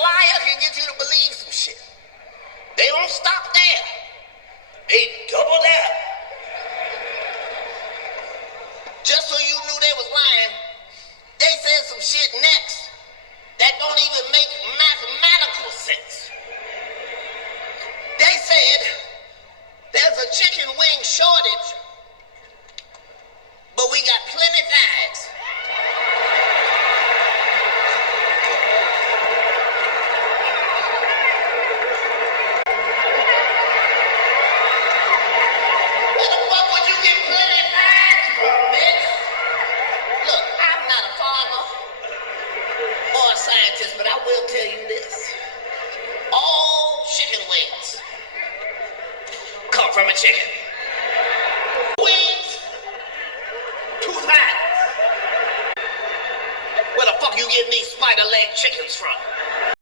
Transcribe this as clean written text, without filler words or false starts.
liar can get you to believe some shit. They don't stop there. They double down. Just so you knew they was lying, they said some shit next that don't even make mathematical sense. They said there's a chicken wing shortage, but we got plenty thighs. Where the fuck would you get plenty thighs from, bitch? Look, I'm not a farmer or a scientist, but I will tell you this. All chicken wings come from a chicken. Wings, two thighs. Where the fuck you getting these spider leg chickens from?